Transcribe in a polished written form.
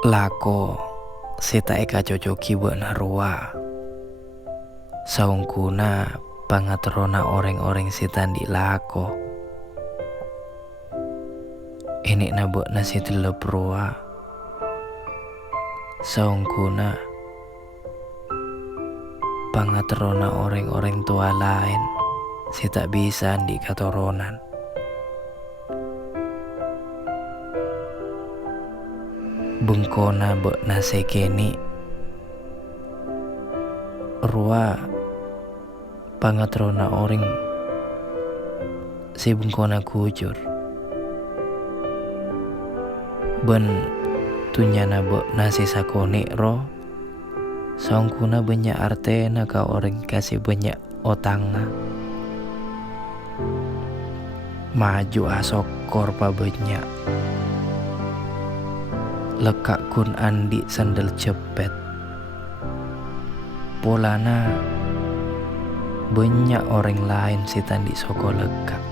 Lako sita eka cocoki buat rua saungkuna pangaterona orang-orang sitandi lako ini nabok nasi telep rua saungkuna pangaterona orang-orang tua lain sita bisa di katoronan. Bengkona bok nase keni rua pangatrona orang si bengkona kujur ben tunyana bok nasi sakoni ro saungkuna banyak artena ka orang kasih banyak otanga maju asokor pa banyak lekak kun andi sandal cepet polana banyak orang lain si tandi soko lekak